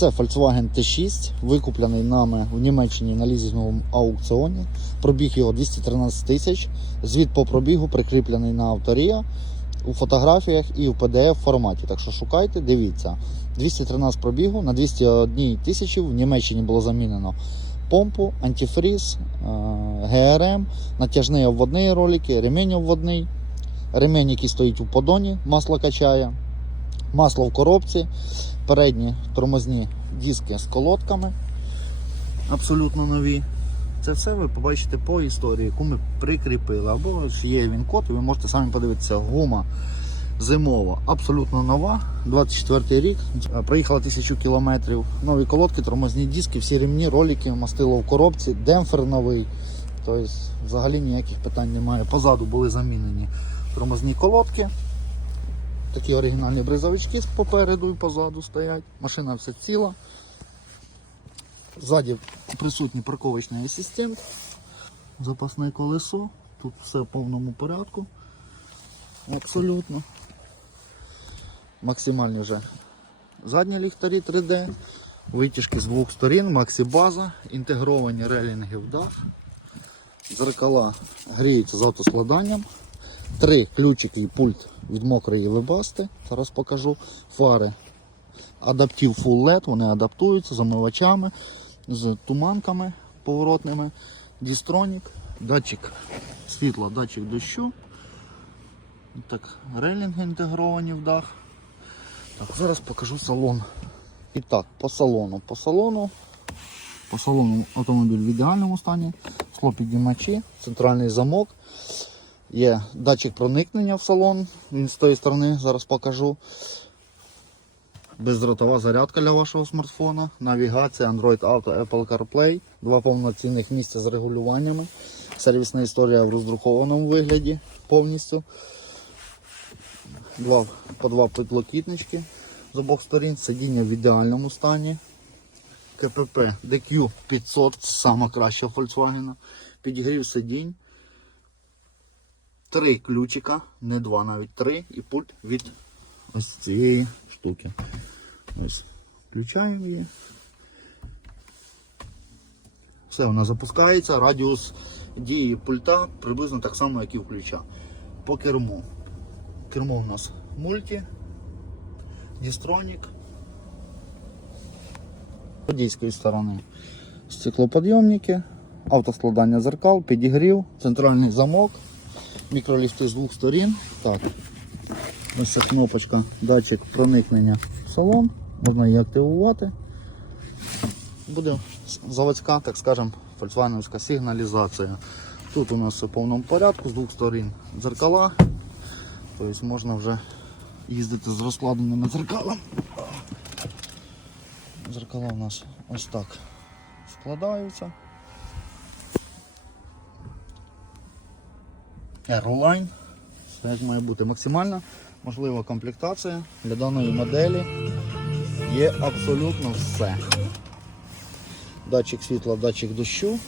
Це Volkswagen T6, викуплений нами в Німеччині на лізинговому аукціоні. Пробіг його 213 тисяч. Звіт по пробігу прикріплений на авторія у фотографіях і в PDF форматі. Так що шукайте, дивіться. 213 пробігу на 201 тисячі в Німеччині було замінено помпу, антифріз, е, ГРМ, натяжний обводний ролики, ремінь обводний, ремінь, який стоїть у подоні, масло качає, масло в коробці, передні тормозні диски з колодками, абсолютно нові. Це все ви побачите по історії, яку ми прикріпили. Або є він код, і ви можете самі подивитися. Гума зимова, абсолютно нова. 24 рік. Проїхала тисячу кілометрів. Нові колодки, тормозні диски, всі ремні, ролики, мастило в коробці, демпфер новий. Тобто взагалі ніяких питань немає. Позаду були замінені тормозні колодки. Такі оригінальні бризовички попереду і позаду стоять. Машина вся ціла. Ззаді присутній парковочний асистент, запасне колесо. Тут все в повному порядку. Абсолютно. Максимальні вже задні ліхтарі 3D, витяжки з двох сторін, максі-база, інтегровані релінги в дах, дзеркала гріються з автоскладанням, три ключики і пульт від мокрої вибасти. Зараз покажу. Фари адаптив Full LED, вони адаптуються з омивачами, з туманками поворотними, дістронік, датчик світла, датчик дощу. Так, рейлінги інтегровані в дах. Так, зараз покажу салон. І так, по салону. По салону. По салону автомобіль в ідеальному стані. Склопіднімачі, центральний замок. Є датчик проникнення в салон. Він з тої сторони зараз покажу. Бездротова зарядка для вашого смартфона, навігація Android Auto, Apple CarPlay, два повноцінних місця з регулюваннями, сервісна історія в роздрукованому вигляді повністю. Два, по два підлокітнички з обох сторін, сидіння в ідеальному стані. КПП DQ 500, сама Volkswagen. Підігрів сидінь. Три ключика, не два, навіть три, і пульт від ось цієї штуки. Ось, включаємо її. Все, вона запускається, радіус дії пульта приблизно так само, як і в ключа. По керму. Кермо у нас мульті, дістронік. Водійської сторони стеклоподйомники, автоскладання зеркал, підігрів, центральний замок, мікроліфти з двох сторін. Так, Ось ця кнопочка, датчик проникнення в салон, можна її активувати. Буде заводська, так скажемо, фольксвагенівська сигналізація. Тут у нас все в повному порядку, з двох сторін дзеркала. Тобто можна вже їздити з розкладеними дзеркалами. Дзеркала у нас ось так складаються. Airline. Все має бути максимальна можлива комплектація для даної моделі. Є абсолютно все. Датчик світла, датчик дощу,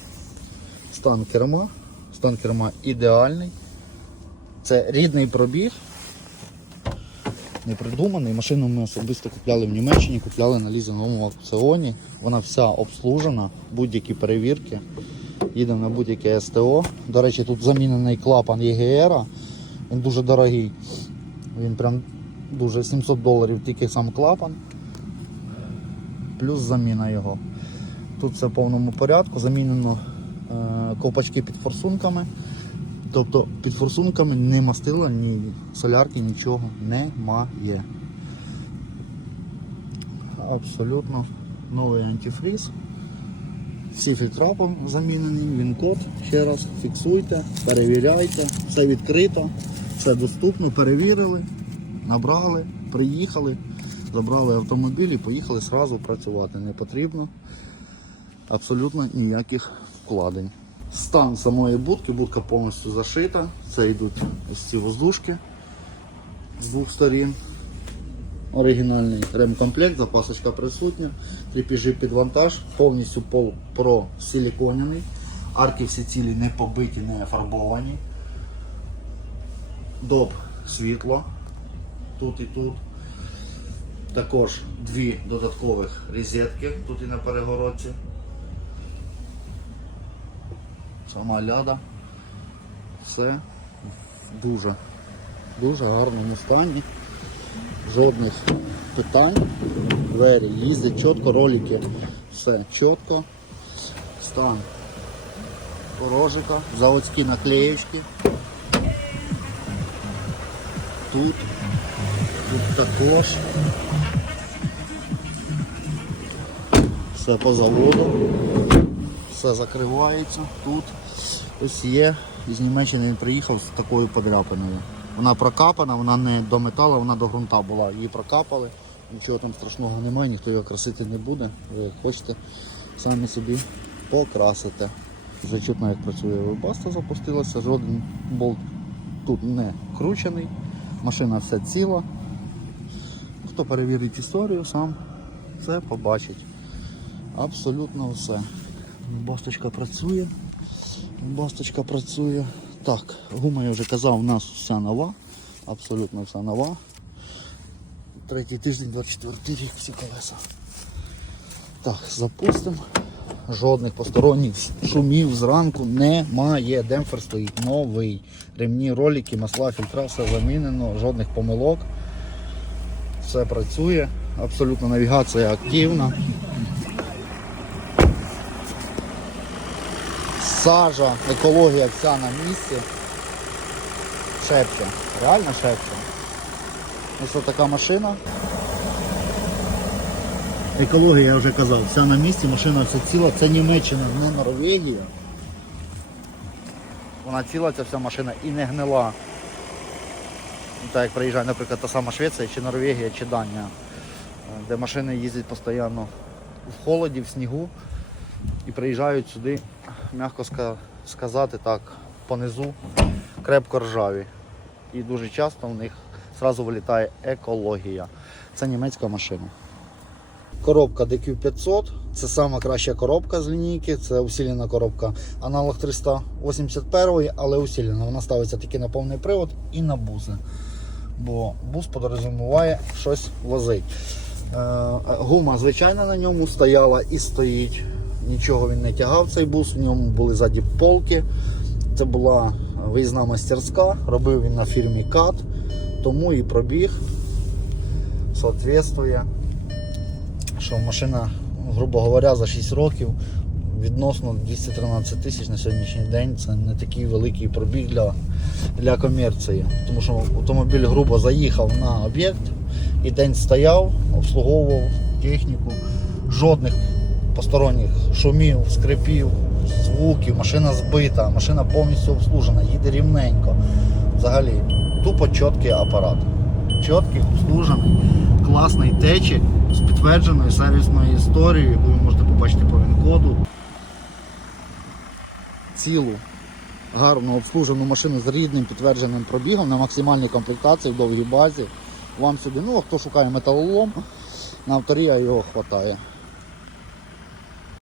стан керма. Стан керма ідеальний. Це рідний пробіг. Не придуманий. Машину ми особисто купляли в Німеччині, купляли на лізинговому аукціоні. Вона вся обслужена, будь-які перевірки. Їдемо на будь-яке СТО. До речі, тут замінений клапан ЄГР. Він дуже дорогий. Він прям дуже 700 доларів тільки сам клапан. Плюс заміна його. Тут все в повному порядку. Замінено е, ковпачки під форсунками. Тобто під форсунками ні мастила, ні солярки, нічого немає. Абсолютно новий антифріз. Всі фільтра замінені, він код. Ще раз фіксуйте, перевіряйте, все відкрито, все доступно, перевірили, набрали, приїхали, забрали автомобіль і поїхали одразу працювати. Не потрібно абсолютно ніяких вкладень. Стан самої будки, будка повністю зашита. Це йдуть ось ці воздушки з двох сторін. Оригінальний ремкомплект, запасочка присутня, кріпіжі під вантаж, повністю пол просиліконяний. Арки всі цілі не побиті, не фарбовані. Доп світло тут і тут. Також дві додаткових розетки тут і на перегородці. Сама ляда. Все в дуже, дуже гарному стані. Жодних питань. Двері їздять чітко, ролики, все чітко. Стан порожика, заводські наклеєчки. Тут, тут також. Все по заводу. Все закривається. Тут ось є. Із Німеччини він приїхав з такою подряпиною. Вона прокапана, вона не до металу, вона до ґрунта була. Її прокапали. Нічого там страшного немає, ніхто його красити не буде. Ви як хочете, самі собі покрасите. Вже чутно, як працює вебаста, запустилася, жоден болт тут не кручений, машина вся ціла. Хто перевірить історію, сам все побачить. Абсолютно все. Босточка працює. Босточка працює. Так, гума я вже казав, у нас вся нова. Абсолютно вся нова. Третій тиждень, 24 рік, всі колеса. Так, запустимо. Жодних посторонніх шумів зранку немає. Демпфер стоїть новий. Ремні, ролики, масла, фільтра, все замінено, жодних помилок. Все працює. Абсолютно навігація активна. Сажа, екологія вся на місці. Шепче. Реально шепче. Ось така машина. Екологія, я вже казав, вся на місці, машина вся ціла, це Німеччина, не Норвегія. Вона ціла, ця вся машина і не гнила. Ну, Так як приїжджає, наприклад, та сама Швеція, чи Норвегія, чи Данія, е, де машини їздять постійно в холоді, в снігу і приїжджають сюди, м'яко сказати так, понизу крепко ржаві. І дуже часто в них одразу вилітає екологія. Це німецька машина. Коробка DQ500, це сама краща коробка з лінійки, це усилена коробка аналог 381, але усилена. Вона ставиться тільки на повний привод і на бузи. Бо бус подорозуміває щось возить. Е, гума звичайна на ньому стояла і стоїть. Нічого він не тягав цей бус, в ньому були ззаді полки. Це була виїзна мастерська, робив він на фірмі КАТ, тому і пробіг соответствує що машина, грубо говоря, за 6 років відносно 213 тисяч на сьогоднішній день це не такий великий пробіг для, для комерції. Тому що автомобіль грубо заїхав на об'єкт і день стояв, обслуговував техніку, жодних посторонніх шумів, скрипів, звуків, машина збита, машина повністю обслужена, їде рівненько. Взагалі, тупо чіткий апарат. Чіткий, обслужений, класний течик з підтвердженою сервісною історією, яку ви можете побачити по він-коду. Цілу, гарно обслужену машину з рідним підтвердженим пробігом на максимальній комплектації в довгій базі. Вам сюди, ну хто шукає металолом, на авторія його вистачає.